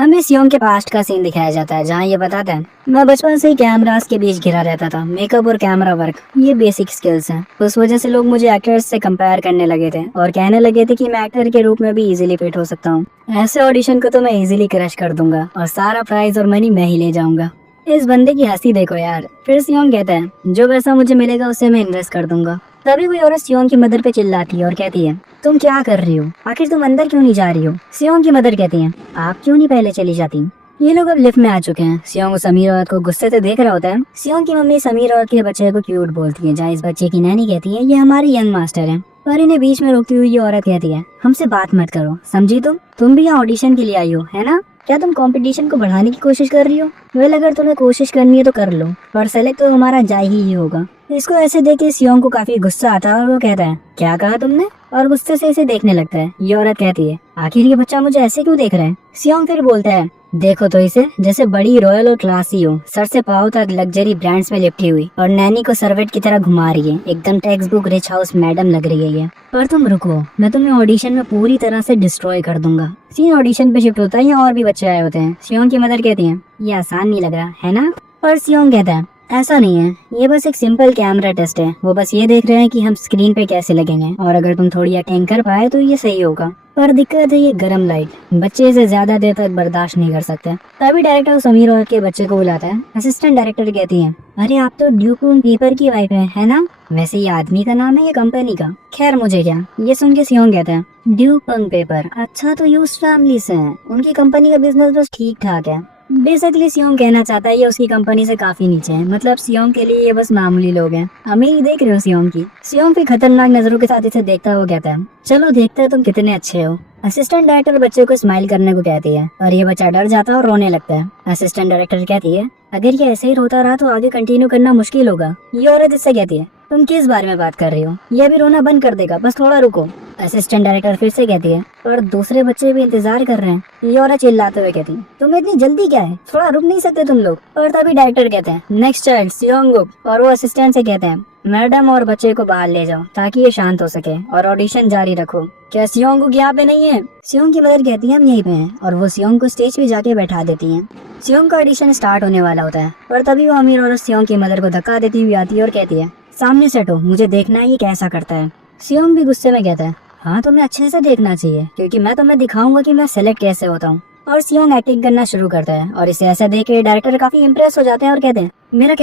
हमें सियोंग के पास्ट का सीन दिखाया जाता है जहाँ ये बताता है, मैं बचपन से ही कैमरास के बीच घिरा रहता था। मेकअप और कैमरा वर्क ये बेसिक स्किल्स हैं। उस वजह से लोग मुझे एक्टर्स से कंपेयर करने लगे थे और कहने लगे थे कि मैं एक्टर के रूप में भी इजीली फिट हो सकता हूँ। ऐसे ऑडिशन को तो मैं इजीली क्रश कर दूंगा और सारा प्राइज और मनी मैं ही ले जाऊंगा। इस बंदे की हंसी देखो यार। फिर सियोंग कहता है, जो पैसा मुझे मिलेगा उसे मैं इन्वेस्ट कर दूंगा। तभी कोई औरत सियोंग की मदर पे चिल्लाती है और कहती है, तुम क्या कर रही हो? आखिर तुम अंदर क्यों नहीं जा रही हो? सियोंग की मदर कहती है, आप क्यों नहीं पहले चली जाती? ये लोग अब लिफ्ट में आ चुके हैं। सियोंग उस अमीर औरत को गुस्से से देख रहा होता है। सियोंग की मम्मी इस अमीर औरत के बच्चे को क्यूट बोलती है, जहाँ इस बच्चे की नैनी कहती है, ये हमारे यंग मास्टर हैं। पर इन्हें बीच में रोकती हुई ये औरत कहती है, हमसे बात मत करो, समझी? तुम भी यहाँ ऑडिशन के लिए आई हो, है ना? क्या तुम कंपटीशन को बढ़ाने की कोशिश कर रही हो? वेल, अगर तुम्हें कोशिश करनी है तो कर लो, पर सेलेक्ट तो हमारा जा ही होगा। इसको ऐसे देख के सियोंग को काफी गुस्सा आता है और वो कहता है, क्या कहा तुमने? और गुस्से से इसे देखने लगता है। ये औरत कहती है, आखिर ये बच्चा मुझे ऐसे क्यों देख रहा है? सियोंग फिर बोलता है, देखो तो इसे, जैसे बड़ी रॉयल और क्लासी हो, सर से पाँव तक लग्जरी ब्रांड्स में लिपटी हुई और नैनी को सर्वेंट की तरह घुमा रही है। एकदम text book rich house madam लग रही है ये। पर तुम रुको, मैं तुम्हें ऑडिशन में पूरी तरह से डिस्ट्रॉय कर दूंगा। सीन ऑडिशन पे शिफ्ट होता है। यहाँ और भी बच्चे आए होते हैं। सियोंग की मदर कहती है, ये आसान नहीं लग रहा है ना? पर सियोंग कहता है, ऐसा नहीं है, ये बस एक सिंपल कैमरा टेस्ट है। वो बस ये देख रहे हैं कि हम स्क्रीन पे कैसे लगेंगे और अगर तुम थोड़ी एक्टिंग कर पाए तो ये सही होगा। पर दिक्कत है ये गरम लाइट, बच्चे इसे ज्यादा देर तक बर्दाश्त नहीं कर सकते। तभी डायरेक्टर उस अमीर औरत के बच्चे को बुलाता है। असिस्टेंट डायरेक्टर कहती है, अरे आप तो ड्यूक पेपर की वाइफ है ना? वैसे ये आदमी का नाम है या कंपनी का? खैर मुझे क्या। ये सुन के सियोंग कहता है, ड्यूक पेपर, अच्छा तो ये उस फैमिली से है। उनकी कंपनी का बिजनेस बस ठीक ठाक है। बेसिकली सियोंग कहना चाहता है ये उसकी कंपनी से काफी नीचे है। मतलब सियोंग के लिए ये बस मामूली लोग हैं। अमीरी देख रहे हो सियोंग की? सियोंग भी खतरनाक नजरों के साथ इसे देखता हुआ कहता है, चलो देखते हैं तुम कितने अच्छे हो। असिस्टेंट डायरेक्टर बच्चे को स्माइल करने को कहती है और ये बच्चा डर जाता है और रोने लगता है। असिस्टेंट डायरेक्टर कहती है, अगर ये ऐसे ही रोता रहा तो आगे कंटिन्यू करना मुश्किल होगा। ये औरत इससे कहती है, तुम किस बारे में बात कर रही हो? ये भी रोना बंद कर देगा, बस थोड़ा रुको। असिस्टेंट डायरेक्टर फिर से कहती है, पर दूसरे बच्चे भी इंतजार कर रहे हैं। ये औरत चिल्लाते हुए कहती है, तुम्हें इतनी जल्दी क्या है? थोड़ा रुक नहीं सकते तुम लोग? और तभी डायरेक्टर कहते हैं, नेक्स्ट चाइल्ड सियोंगुक। और वो असिस्टेंट से कहते हैं, मैडम और बच्चे को बाहर ले जाओ ताकि ये शांत हो सके और ऑडिशन जारी रखो। क्या सियोंगुक यहाँ पे नहीं है? सियोंग की मदर कहती है, हम यहीं पे हैं। और वो सियोंग को स्टेज पे जाके बैठा देती हैं। सियोंग का ऑडिशन स्टार्ट होने वाला होता है, पर तभी वो अमीर औरत सियोंग की मदर को धक्का देती हुई आती है और कहती है, सामने से हटो, मुझे देखना है ये कैसा करता है। सियोंग भी गुस्से में कहता है, हाँ तुम्हें अच्छे से देखना चाहिए क्योंकि मैं तुम्हें दिखाऊंगा कि मैं सेलेक्ट कैसे होता हूँ। और सियोंग एक्टिंग करना शुरू करता है और इसे ऐसा देख के डायरेक्टर काफी इम्प्रेस हो जाते हैं और कहते हैं, मेरा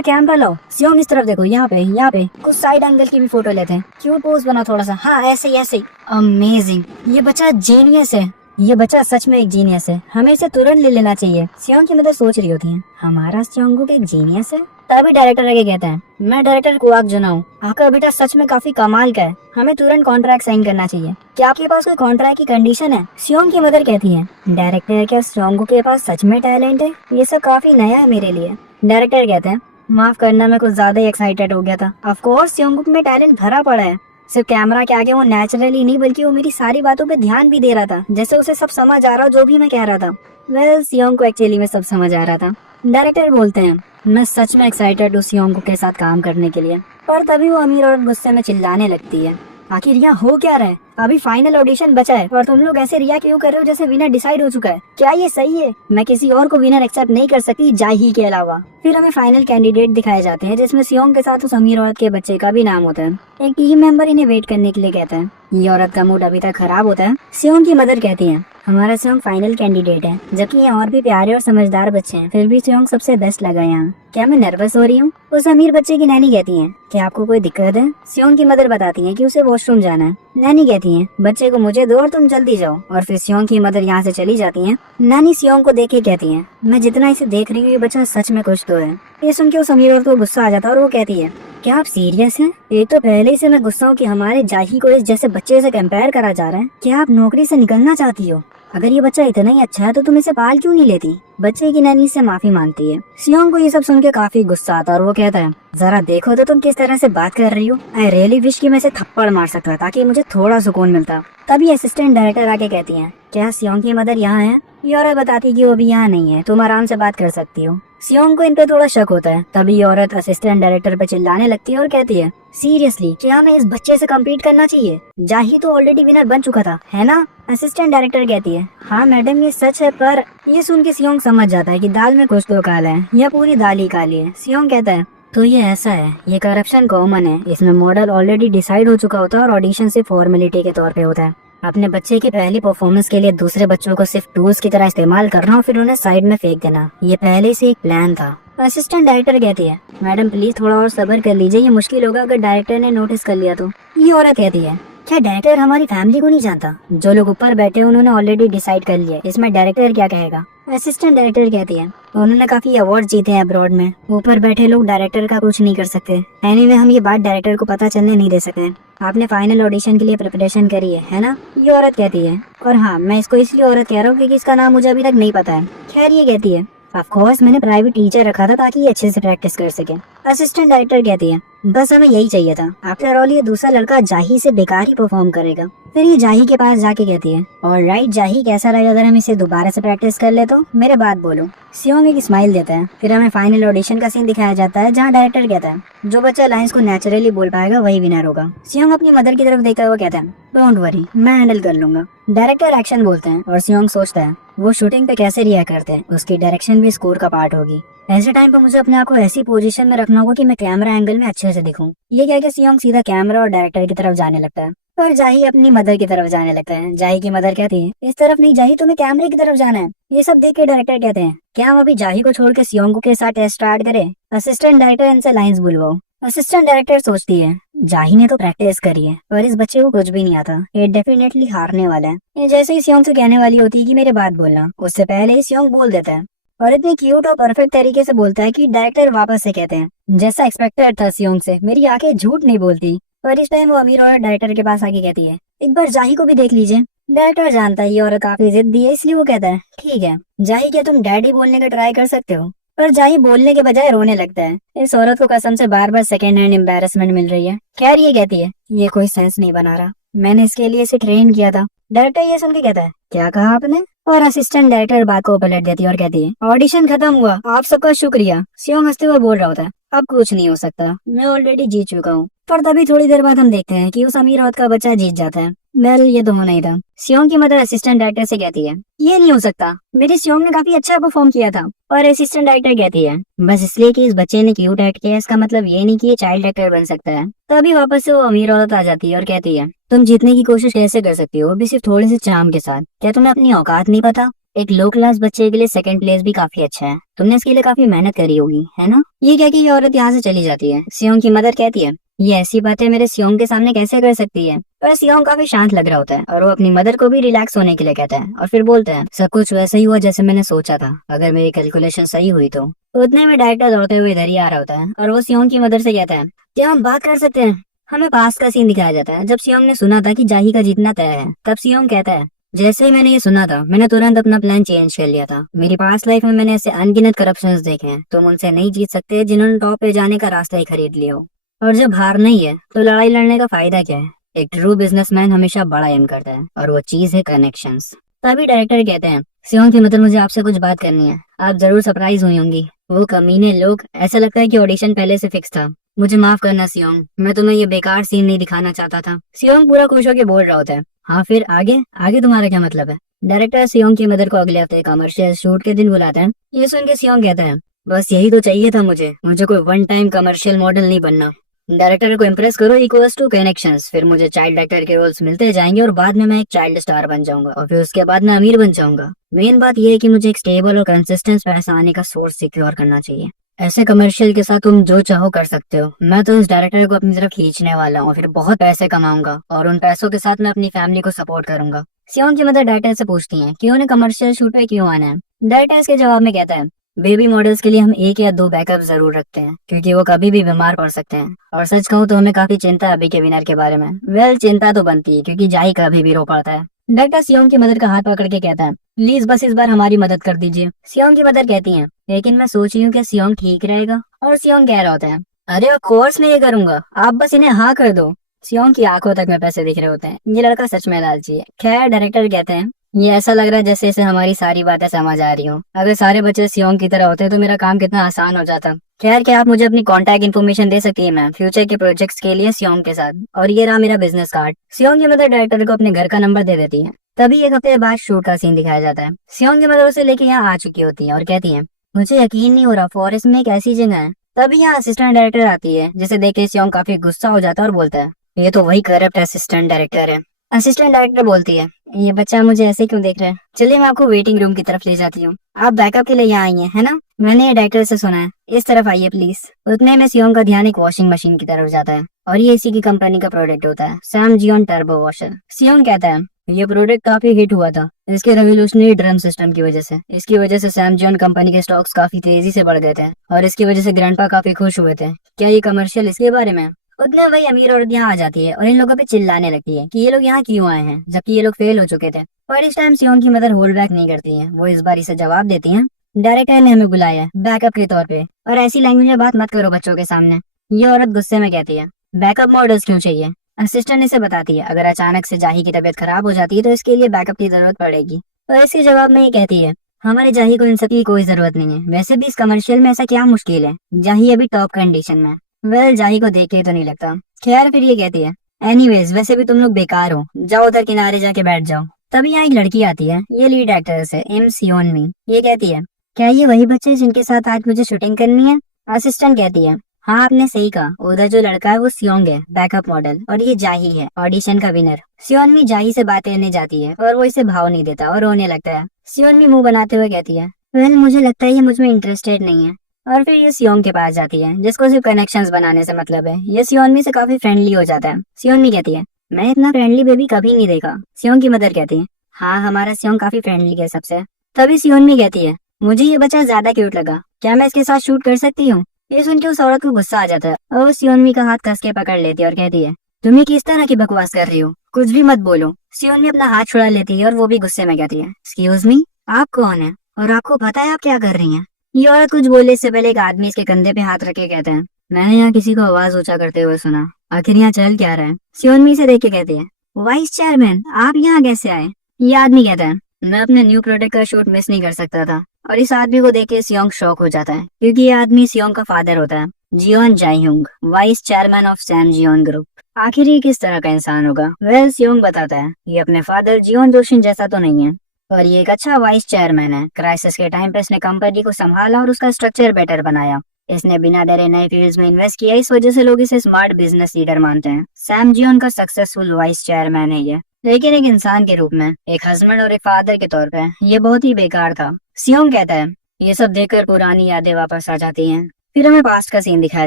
कैमरा लाओ। सियोंग इस तरफ देखो, यहाँ पे कुछ साइड एंगल की भी फोटो लेते हैं। क्यों पोज बना थोड़ा सा? हाँ ऐसे ही। अमेजिंग, ये बच्चा जीनियस है। ये बच्चा सच में एक जीनियस है, हमें इसे तुरंत ले लेना चाहिए। सियोंग की मदर सोच रही होती है, हमारा सियोंगुक एक जीनियस है। तभी डायरेक्टर आगे कहता है, मैं डायरेक्टर कुआक जुनाऊ, आपका बेटा सच में काफी कमाल का है, हमें तुरंत कॉन्ट्रैक्ट साइन करना चाहिए। क्या आपके पास कोई कॉन्ट्रैक्ट की कंडीशन है? सियोंग की मदर कहती है, डायरेक्टर क्या सियोंगुक के पास सच में टैलेंट है? ये सब काफी नया है मेरे लिए। डायरेक्टर कहते हैं, माफ करना, मैं कुछ ज्यादा ही एक्साइटेड हो गया था। ऑफ कोर्स सियोंगुक में टैलेंट भरा पड़ा है। सिर्फ कैमरा के आगे वो नेचुरली नहीं बल्कि वो मेरी सारी बातों पे ध्यान भी दे रहा था, जैसे उसे सब समझ आ रहा जो भी मैं कह रहा था। वेल, सियोंग को एक्चुअली में सब समझ आ रहा था। डायरेक्टर बोलते हैं, मैं सच में एक्साइटेड हूँ सियोंग के साथ काम करने के लिए। पर तभी वो अमीर औरत गुस्से में चिल्लाने लगती है, आखिर यहाँ हो क्या रहा है? अभी फाइनल ऑडिशन बचा है और तुम लोग ऐसे रिएक्ट क्यों कर रहे हो जैसे विनर डिसाइड हो चुका है? क्या ये सही है? मैं किसी और को विनर एक्सेप्ट नहीं कर सकती जाही के अलावा। फिर हमें फाइनल कैंडिडेट दिखाए जाते हैं जिसमें सियोंग के साथ उस अमीर औरत के बच्चे का भी नाम होता है। एक टीम मेंबर इन्हें वेट करने के लिए कहता है। ये औरत का मूड अभी तक खराब होता है। सियोंग की मदर कहती है, हमारा सियोंग फाइनल कैंडिडेट है, जबकि यहाँ और भी प्यारे और समझदार बच्चे हैं, फिर भी सियोंग सबसे बेस्ट लगा यहाँ। क्या मैं नर्वस हो रही हूँ? उस अमीर बच्चे की नैनी कहती है, क्या आपको कोई दिक्कत है? सियोंग की मदर बताती है कि उसे वॉशरूम जाना है। नैनी कहती है, बच्चे को मुझे दो और तुम जल्दी जाओ। और फिर सियोंग की मदर यहाँ से चली जाती है। नानी सियोंग को देख के कहती है, मैं जितना इसे देख रही हूँ ये बच्चा सच में कुछ तो है। ये सुन के उस अमीर औरत को गुस्सा आ जाता है और वो कहती है, क्या आप सीरियस हैं? एक तो पहले से मैं गुस्सा हूँ कि हमारे जाही को इस जैसे बच्चे से कंपेयर करा जा रहा है। क्या आप नौकरी से निकलना चाहती हो? अगर ये बच्चा इतना ही अच्छा है तो तुम इसे पाल क्यों नहीं लेती? बच्चे की नैनी से माफी मांगती है। सियोंग को ये सब सुन के काफी गुस्सा आता है और वो कहता है, जरा देखो तो तुम किस तरह से बात कर रही हो। आई रियली विश कि मैं इसे थप्पड़ मार सकता ताकि मुझे थोड़ा सुकून मिलता। तभी असिस्टेंट डायरेक्टर आके कहती है, क्या सियोंग की मदर यहाँ है? ये औरत बताती कि वो अभी यहाँ नहीं है, तुम आराम से बात कर सकती हो। सियोंग को इन पे थोड़ा शक होता है। तभी ये औरत असिस्टेंट डायरेक्टर पे चिल्लाने लगती है और कहती है, सीरियसली क्या हमें इस बच्चे से कम्पीट करना चाहिए? जाही तो ऑलरेडी विनर बन चुका था, है ना? असिस्टेंट डायरेक्टर कहती है, हाँ मैडम ये सच है, पर ये सुन के सियोंग समझ जाता है कि दाल में कुछ तो काला है, या पूरी दाल ही काली है। सियोंग कहता है, तो ये ऐसा है, ये करप्शन कॉमन है, इसमें मॉडल ऑलरेडी डिसाइड हो चुका होता है और ऑडिशन सिर्फ फॉर्मेलिटी के तौर पे होता है। अपने बच्चे की पहली परफॉर्मेंस के लिए दूसरे बच्चों को सिर्फ टूल्स की तरह इस्तेमाल करना और फिर उन्हें साइड में फेंक देना, ये पहले से एक प्लान था। असिस्टेंट डायरेक्टर कहती है, मैडम प्लीज थोड़ा और सब्र कर लीजिए, ये मुश्किल होगा अगर डायरेक्टर ने नोटिस कर लिया तो। ये औरत कहती है, क्या डायरेक्टर हमारी फैमिली को नहीं जानता? जो लोग ऊपर बैठे हैं उन्होंने ऑलरेडी डिसाइड कर लिया, इसमें डायरेक्टर क्या कहेगा? असिस्टेंट डायरेक्टर कहती है, उन्होंने काफी अवार्ड जीते हैं अब्रॉड में, ऊपर बैठे लोग डायरेक्टर का कुछ नहीं कर सकते। एनीवे हम ये बात डायरेक्टर को पता चलने नहीं दे सकते। आपने फाइनल ऑडिशन के लिए प्रिपरेशन करी है ना? ये औरत कहती है, और हाँ मैं इसको इसलिए औरत कह रहा हूँ क्योंकि इसका नाम मुझे अभी तक नहीं पता है। खैर ये कहती है, ऑफ कोर्स मैंने प्राइवेट टीचर रखा था ताकि ये अच्छे से प्रैक्टिस कर सके। असिस्टेंट डायरेक्टर कहती है, बस हमें यही चाहिए था, आफ्टर ऑल ये दूसरा लड़का जाही से बेकार ही परफॉर्म करेगा। फिर ये जाही के पास जाके कहती है, ऑलराइट जाही, कैसा रहेगा अगर हम इसे दोबारा से प्रैक्टिस कर ले तो? मेरे बात बोलो। सियोंग एक स्माइल देता है। फिर हमें फाइनल ऑडिशन का सीन दिखाया जाता है जहाँ डायरेक्टर कहता है, जो बच्चा लाइंस को नेचुरली बोल पाएगा वही विनर होगा। सियोंग अपनी मदर की तरफ देखता हुआ कहता है, डोंट वरी, मैं हैंडल कर लूंगा। डायरेक्टर एक्शन बोलते हैं और सियोंग सोचता है वो शूटिंग पे कैसे रिएक्ट करते हैं, उसकी डायरेक्शन भी स्कोर का पार्ट होगी। ऐसे टाइम पे मुझे अपने आप को ऐसी पोजीशन में रखना होगा कि मैं कैमरा एंगल में अच्छे से दिखूं। ये कह के सियोंग सीधा कैमरा और डायरेक्टर की तरफ जाने लगता है, पर जाही अपनी मदर की तरफ जाने लगता है। जाही की मदर कहती है, इस तरफ नहीं जाही, तुम्हें कैमरे की तरफ जाना है। ये सब देख के डायरेक्टर कहते हैं, क्या हम अभी जाही को छोड़ के सियोंग के साथ टेस्ट स्टार्ट करें? असिस्टेंट डायरेक्टर इनसे लाइंस बुलवाओ। असिस्टेंट डायरेक्टर सोचती है, जाही ने तो प्रैक्टिस करी है पर इस बच्चे को कुछ भी नहीं आता, ये डेफिनेटली हारने वाला है। ये जैसे ही सियोंग से कहने वाली होती है कि मेरे बात बोलना, उससे पहले ही सियोंग बोल देता है और इतनी क्यूट और परफेक्ट तरीके से बोलता है कि डायरेक्टर वापस से कहते हैं, जैसा एक्सपेक्टेड था सियोंग से, मेरी आंखें झूठ नहीं बोलती। पर इस टाइम वो अमीर औरत डायरेक्टर के पास आके कहती है, एक बार जाही को भी देख लीजिए। डायरेक्टर जानता है ये औरत काफी जिद्दी है, इसलिए वो कहता है, ठीक है जाही, क्या तुम डैडी बोलने का ट्राई कर सकते हो? पर जाही बोलने के बजाय रोने लगता है। इस औरत को कसम से बार बार सेकेंड हैंड एम्बेरसमेंट मिल रही है। खैर ये कहती है, ये कोई सेंस नहीं बना रहा, मैंने इसके लिए इसे ट्रेन किया था। डायरेक्टर ये सुन के कहता है, क्या कहा आपने? और असिस्टेंट डायरेक्टर बात को पलट देती है और कहती है, ऑडिशन खत्म हुआ, आप सबका शुक्रिया। सियोंग हंसते हुए बोल रहा होता है, अब कुछ नहीं हो सकता, मैं ऑलरेडी जीत चुका हूँ। पर तभी थोड़ी देर बाद हम देखते हैं कि उस अमीर औरत का बच्चा जीत जाता है। वेल ये तो होना ही था। सियोंग की मदर असिस्टेंट डायरेक्टर से कहती है, ये नहीं हो सकता, मेरी सियोंग ने काफी अच्छा परफॉर्म किया था। और असिस्टेंट डायरेक्टर कहती है, बस इसलिए कि इस बच्चे ने क्यूट एक्ट किया इसका मतलब ये नहीं कि ये चाइल्ड एक्टर बन सकता है। तभी वापस से वो अमीर औरत आ जाती है और कहती है, तुम जीतने की कोशिश कैसे कर सकती हो, भी सिर्फ थोड़े से चार्म के साथ? क्या तुम्हें अपनी औकात नहीं पता? एक लो क्लास बच्चे के लिए सेकंड प्लेस भी काफी अच्छा है, तुमने इसके लिए काफी मेहनत करी होगी, है ना? ये कह के ये औरत यहाँ से चली जाती है। सियोंग की मदर कहती है, ये ऐसी बातें मेरे सियोंग के सामने कैसे कर सकती है? पर सियोंग काफी शांत लग रहा होता है और वो अपनी मदर को भी रिलैक्स होने के लिए कहता है और फिर बोलता है, सब कुछ वैसे ही हुआ जैसे मैंने सोचा था, अगर मेरी कैलकुलेशन सही हुई तो। उतने में डायरेक्टर दौड़ते हुए इधर ही आ रहा होता है और वो सियोंग की मदर से कहता है, क्या हम बात कर सकते हैं? हमें पास का सीन दिखाया जाता है जब सियोंग ने सुना था कि जाही का जीतना तय है। तब सियोंग कहता है, जैसे ही मैंने ये सुना था मैंने तुरंत अपना प्लान चेंज कर लिया था। मेरी पास्ट लाइफ में मैंने ऐसे अनगिनत करप्शंस देखे हैं, तुम उनसे नहीं जीत सकते जिन्होंने टॉप पे जाने का रास्ता ही खरीद लिया हो। और जब हार नहीं है तो लड़ाई लड़ने का फायदा क्या है? एक ट्रू बिजनेसमैन हमेशा बड़ा एम करता है और वो चीज है कनेक्शंस। तभी डायरेक्टर कहते हैं, सियोंग की मदर मुझे आपसे कुछ बात करनी है, आप जरूर सरप्राइज हुई होंगी। वो कमीने लोग, ऐसा लगता है कि ऑडिशन पहले से फिक्स था। मुझे माफ करना सियोंग, मैं तुम्हें ये बेकार सीन नहीं दिखाना चाहता था। सियोंग पूरा खुश होकर बोल रहा होता है, हाँ फिर आगे आगे तुम्हारा क्या मतलब है? डायरेक्टर सियोंग की मदर को अगले हफ्ते कमर्शियल शूट के दिन बुलाते हैं। ये सुन के सियोंग कहता है, बस यही तो चाहिए था मुझे कोई वन टाइम कमर्शियल मॉडल नहीं बनना। डायरेक्टर को इम्प्रेस करो इक्वल्स टू कनेक्शंस, फिर मुझे चाइल्ड एक्टर के रोल्स मिलते जाएंगे और बाद में मैं एक चाइल्ड स्टार बन जाऊंगा और फिर उसके बाद मैं अमीर बन जाऊंगा। मेन बात यह है कि मुझे एक स्टेबल और कंसिस्टेंट पैसा आने का सोर्स सिक्योर करना चाहिए। ऐसे कमर्शियल के साथ तुम जो चाहो कर सकते हो। मैं तो इस डायरेक्टर को अपनी तरफ खींचने वाला हूँ, फिर बहुत पैसे कमाऊंगा और उन पैसों के साथ मैं अपनी फैमिली को सपोर्ट करूंगा। सियोंग की मदर डायरेक्टर से पूछती है कि उन्हें कमर्शियल शूट पे क्यों आना है। डायरेक्टर इसके जवाब में कहता है, बेबी मॉडल्स के लिए हम एक या दो बैकअप जरूर रखते हैं क्योंकि वो कभी भी बीमार पड़ सकते हैं। और सच कहूँ तो हमें काफी चिंता है अभी के विनर के बारे में। वेल चिंता तो बनती है क्योंकि जाही कभी भी रो पड़ता है। डायरेक्टर सियोंग की मदर का हाथ पकड़ के कहता है, प्लीज बस इस बार हमारी मदद कर दीजिए। सियोंग की मदर कहती है, लेकिन मैं सोच रही हूँ कि सियोंग ठीक रहेगा। और सियोंग कह रहा होता है, अरे ऑफ कोर्स मैं ये करूंगा, आप बस इन्हें हाँ कर दो। सियोंग की आंखों तक में पैसे दिख रहे होते हैं, ये लड़का सच में लालची है। खैर डायरेक्टर कहते हैं, ये ऐसा लग रहा है जैसे इसे हमारी सारी बातें समझ आ रही हो। अगर सारे बच्चे सियोंग की तरह होते तो मेरा काम कितना आसान हो जाता। खैर, क्या आप मुझे अपनी कांटेक्ट इन्फॉर्मेशन दे सकती है मैम, फ्यूचर के प्रोजेक्ट्स के लिए सियोंग के साथ। और ये रहा मेरा बिजनेस कार्ड। सियोंग की मदर डायरेक्टर को अपने घर का नंबर दे देती है। तभी एक हफ्ते बाद शूट का सीन दिखाया जाता है। सियोंग की मदर उसे लेके यहाँ आ चुकी होती है और कहती है, मुझे यकीन नहीं हो रहा फॉरेस्ट में एक ऐसी जगह है। तभी यहाँ असिस्टेंट डायरेक्टर आती है, जिसे देख के सियोंग काफी गुस्सा हो जाता है और बोलता है, ये तो वही करप्ट असिस्टेंट डायरेक्टर है। असिस्टेंट डायरेक्टर बोलती है, ये बच्चा मुझे ऐसे क्यों देख रहा है? चलिए मैं आपको वेटिंग रूम की तरफ ले जाती हूँ। आप बैकअप के लिए यहाँ आई हैं, है ना? मैंने ये डायरेक्टर से सुना है। इस तरफ आइए प्लीज। उतने में सियोंग का ध्यान एक वॉशिंग मशीन की तरफ जाता है और ये इसी की कंपनी का प्रोडक्ट होता है, सैम जियोन टर्बो वॉशर। सियोंग कहता है, ये प्रोडक्ट काफी हिट हुआ था इसके रेवोल्यूशनरी ड्रम सिस्टम की वजह से। इसकी वजह से सैम जियोन कंपनी के स्टॉक्स काफी तेजी से बढ़ गए थे और इसकी वजह से ग्रैंडपा काफी खुश हुए थे। क्या ये कमर्शियल इसके बारे में? उतने वही अमीर औरत यहाँ आ जाती है और इन लोगों पे चिल्लाने लगती है कि ये लोग यहाँ क्यों आए हैं जबकि ये लोग फेल हो चुके थे। पर इस टाइम सियोन की मदर होल्ड बैक नहीं करती है। वो इस बार इसे जवाब देती है, डायरेक्टर ने हमें बुलाया है बैकअप के तौर पे, और ऐसी लैंग्वेज में बात मत करो बच्चों के सामने। ये औरत गुस्से में कहती है, बैकअप मॉडल्स क्यों चाहिए? असिस्टेंट इसे बताती है, अगर अचानक से जाही की तबीयत खराब हो जाती है तो इसके लिए बैकअप की जरूरत पड़ेगी। और इसके जवाब में ये कहती है, हमारे जाही को इन सब की कोई जरूरत नहीं है। वैसे भी इस कमर्शियल में ऐसा क्या मुश्किल है? जाही अभी टॉप कंडीशन में। वेल, जाही को देख के तो नहीं लगता। खैर, फिर ये कहती है, एनीवेज वैसे भी तुम लोग बेकार हो, जाओ उधर किनारे जाके बैठ जाओ। तभी यहाँ एक लड़की आती है, ये लीड एक्ट्रेस है, एम सियोन मी। ये कहती है, क्या ये वही बच्चे जिनके साथ आज मुझे शूटिंग करनी है? असिस्टेंट कहती है, हाँ आपने सही कहा, उधर जो लड़का है वो सियोंग है, बैकअप मॉडल, और ये जाही है, ऑडिशन का विनर। सियोनमी जाही से बातें करने जाती है और वो इसे भाव नहीं देता और रोने लगता है। सियोनमी मुंह बनाते हुए कहती है, वेल मुझे लगता है ये मुझ में इंटरेस्टेड नहीं है। और फिर ये सियोंग के पास जाती है, जिसको सिर्फ कनेक्शंस बनाने से मतलब है। ये सियोनमी से काफी फ्रेंडली हो जाता है। सियोनमी कहती है, मैं इतना फ्रेंडली बेबी कभी नहीं देखा। सियोंग की मदर कहती है, हाँ हमारा सियोंग काफी फ्रेंडली है सबसे। तभी सियोनमी कहती है, मुझे ये बच्चा ज्यादा क्यूट लगा, क्या मैं इसके साथ शूट कर सकती हूँ? ये सुन के उस औरत को गुस्सा आ जाता है और वो सियोनमी का हाथ कस के पकड़ लेती है और कहती है, तुम ये किस तरह की बकवास कर रही हो? कुछ भी मत बोलो। सियोनमी अपना हाथ छुड़ा लेती है और वो भी गुस्से में कहती है, एक्सक्यूज मी, आप कौन है और आपको पता है आप क्या कर रही हैं? ये औरत कुछ बोलने से पहले एक आदमी इसके कंधे पे हाथ रखे कहते हैं, मैंने यहाँ किसी को आवाज ऊंचा करते हुए सुना, आखिर यहाँ चल क्या रहा है? सियोनमी से देख के कहती है, वाइस चेयरमैन आप यहाँ कैसे आए? ये आदमी कहता है, मैं अपने न्यू प्रोडक्ट का शूट मिस नहीं कर सकता था। और इस आदमी को देख के सियोंग शॉक हो जाता है क्योंकि ये आदमी सियोंग का फादर होता है, Jeon Jaihung, vice chairman of Sam Jeon group. आखिर ये किस तरह का इंसान होगा? वेल, सियोंग बताता है, ये अपने फादर जियोन जोशिन जैसा तो नहीं है, और ये एक अच्छा वाइस चेयरमैन है। क्राइसिस के टाइम पे इसने कंपनी को संभाला और उसका स्ट्रक्चर बेटर बनाया। इसने बिना डरे नए फील्ड्स में इन्वेस्ट किया, इस वजह से लोग इसे स्मार्ट बिजनेस लीडर मानते हैं। सैम जियोन का सक्सेसफुल वाइस चेयरमैन है ये, लेकिन एक इंसान के रूप में, एक हस्बैंड और एक फादर के तौर पे ये बहुत ही बेकार था। सियोंग कहता है, ये सब देखकर पुरानी यादें वापस आ जाती हैं। फिर हमें पास्ट का सीन दिखाया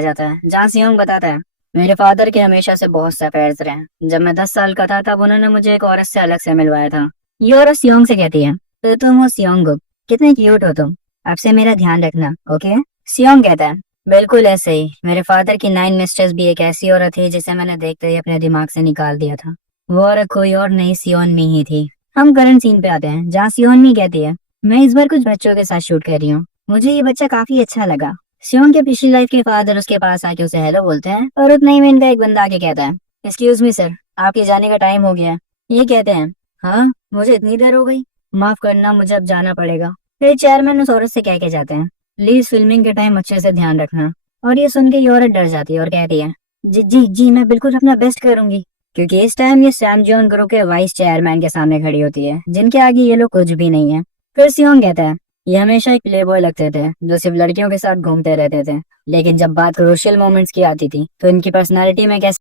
जाता है, जहाँ सियोंग बताता है, मेरे फादर के हमेशा से बहुत से अफेयर्स रहे। जब मैं 10 साल का था तब उन्होंने मुझे एक औरत से अलग से मिलवाया था। ये औरत सियोंग से कहती है, तो तुम हो सियोंग, कितने क्यूट हो तुम, अब से मेरा ध्यान रखना, ओके? सियोंग कहता है, बिल्कुल ऐसे ही, मेरे फादर की 9 मिस्ट्रेस भी एक ऐसी औरत थी जिसे मैंने देखते ही अपने दिमाग से निकाल दिया था। वो औरत कोई और नहीं, सियोनमी ही थी। हम करंट सीन पे आते हैं, जहाँ सियोनमी कहती है, मैं इस बार कुछ बच्चों के साथ शूट कर रही हूँ, मुझे ये बच्चा काफी अच्छा लगा। सियोंग के पिछली लाइफ के फादर उसके पास आके उसे हेलो बोलते हैं और उतना ही में इनका एक बंदा आके कहता है, एक्सक्यूज मी सर, आपके जाने का टाइम हो गया। ये कहते हैं, हाँ मुझे इतनी देर हो गई, माफ करना मुझे अब जाना पड़ेगा। फिर चेयरमैन उस औरत से कह के जाते हैं, प्लीज फिल्मिंग के टाइम अच्छे से ध्यान रखना। और ये सुन के ये औरत डर जाती है और कहती है, जी जी जी मैं बिल्कुल अपना बेस्ट करूंगी। क्योंकि इस टाइम ये सैम जियोन ग्रुप के वाइस चेयरमैन के सामने खड़ी होती है, जिनके आगे ये लोग कुछ भी नहीं है। फिर सियोंग कहता है, ये हमेशा एक प्ले बॉय लगते थे जो सिर्फ लड़कियों के साथ घूमते रहते थे, लेकिन जब बात क्रूशियल मोमेंट्स की आती थी तो इनकी पर्सनालिटी में कैसे